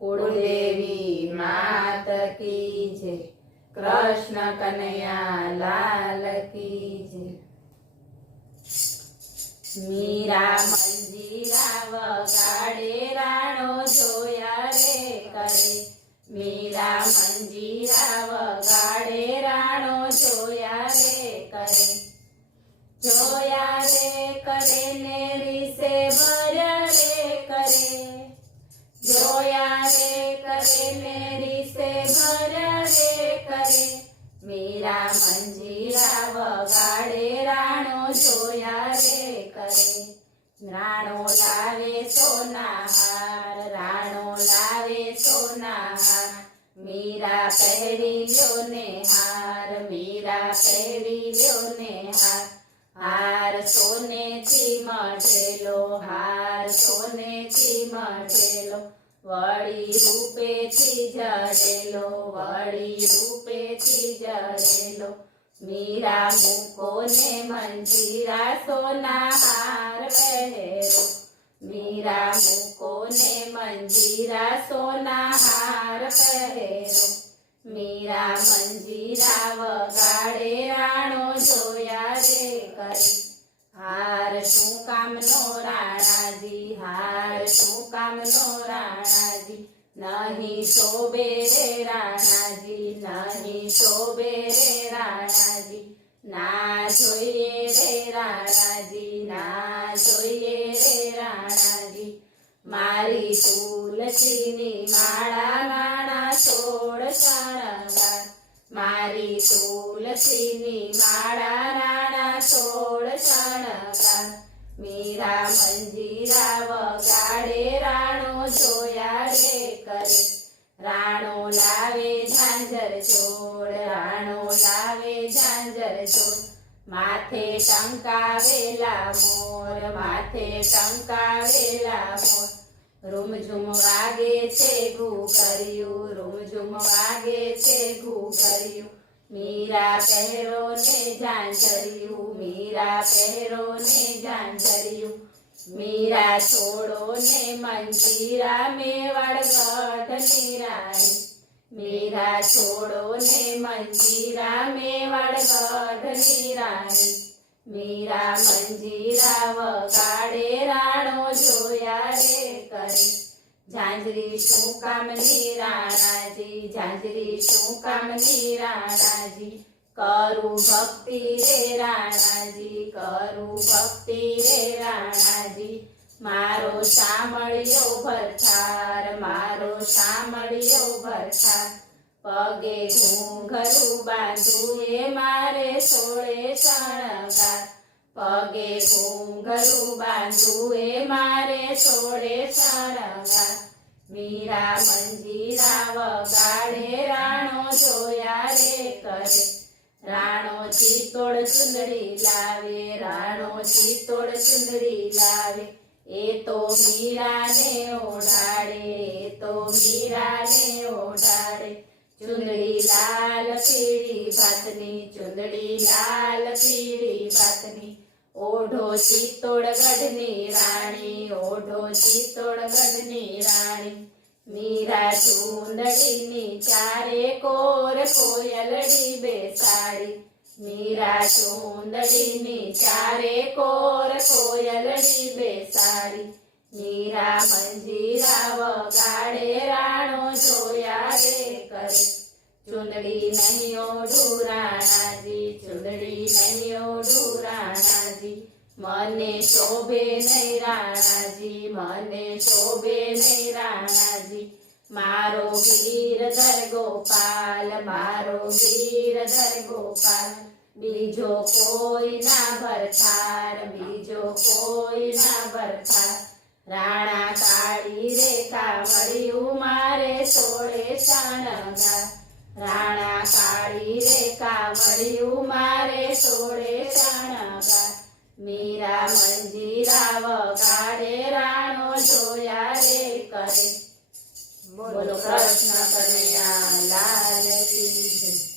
कुलदेवी मात की जय। कृष्ण कन्हैया लाल की जय। मीरा मंजीरा वगाड़े राणो जोया रे करे। मीरा मंजीरा वगाड़े राणो जोया रे करे। जोया रे करे ने रिसे भर्या रे करे। जोया रे करे ने रिसे भर्या रे करे। मीरा मंजीरा वगाड़े राणो जोया रे करे। राणो लावे सोना हार, राणो लावे सोना हार। मीरा पहरी ल्यो ने हार, मीरा पहरी ल्यो ने हार। हार सोने थी मढेलो, हार सोने थी मढेलो। वड़ी रूपे थी जड़ेलो, वड़ी रूपे थी जड़ेलो। मीरा मूको ने मंजीरा सोना हार पहेरो। मीरा मूको ने मंजीरा सोना हार पहेरो। मीरा मंजीरा वगाड़े राणो जोया रे करे। हार शू कामनो राणाजी, हार शू कामनो राणाजी। नहीं शोभे रे राणाजी, नहीं शोभे रे राणाजी। ना जोईए रे राणाजी, ना जोईए रे राणाजी। मारी तुलसीनी माळा माणा सोळ शणगार। मारी तुलसीनी माळा राणा सोळ शणगार। मीरा मंजीरा वगाड़े राणो जोया रे करे। राणो लावे झांझर चोड़, राणो लावे झांझर चोड़। माथे टंकावेला मोर, माथे टंकावेला मोर। રૂમઝુમ વાગે છે ઘૂઘરિયું, રૂમઝુમ વાગે છે ઘૂઘરિયું। મીરા પહેરો ને ઝાંઝરિયું, મીરા પહેરો ને ઝાંઝરિયું। મીરા છોડો ને મંજીરા મેવાડ ગઢની રાણી। મીરા છોડો ને મંજીરા મેવાડ ગઢની રાણી। मीरा मंजीरा वगाड़े राणो जोया रे करे। झांझरी शू कामनी राणाजी, झांझरी शू कामनी राणाजी। करू भक्ति रे राणाजी, करू भक्ति रे राणाजी। मारो शामळियो भरथार, मारो शामळियो भरथार। पगे घूंघरू बांधुए मारे सोळे शणगार। पगे घूंघरू बांधुए मारे सोळे शणगार। मीरा मंजीरा वगाड़े राणो जोया रे करे। राणो चित्तोड़ चुंदड़ी लावे, राणो चित्तोड़ चुंदड़ी लावे। ए तो मीरा ने ओढ़ाड़े, ए तो मीरा ने ओढ़ाड़े। चुंदड़ी लाल पीड़ी भातनी, चुंदड़ी लाल पीड़ी भातनी। ओढ़ो चित्तौड़गढ़नी राणी, ओढ़ो चित्तौड़गढ़नी राणी। मीरा चुंदड़ी नी चारे कोर कोयलड़ी बेसाड़ी। मीरा चुंदड़ी नी चारे कोर कोयलड़ी बेसाड़ी। मीरा मंजीरा वगाड़े राणो जोया रे करे। चुंदड़ी नहीं ओढ़ू राणाजी, चुंदड़ी नहीं ओढ़ू राणाजी। मने शोभे नहीं राणाजी, मने शोभे नहीं राणाजी। मारो गिरधर गोपाल, मारो गिरधर गोपाल। बीजो कोई ना भरथार, बीजो कोई ना भरथार। राणा काળી રે કાવડિયું મારે સોળે શણગાર। રાણા કાળી રે કાવડિયું મારે સોળે શણગાર। મીરા મંજીરા વગાડે રાણો જોયા રે કરે। બોલો કૃષ્ણ કનૈયા લાલ કી જય।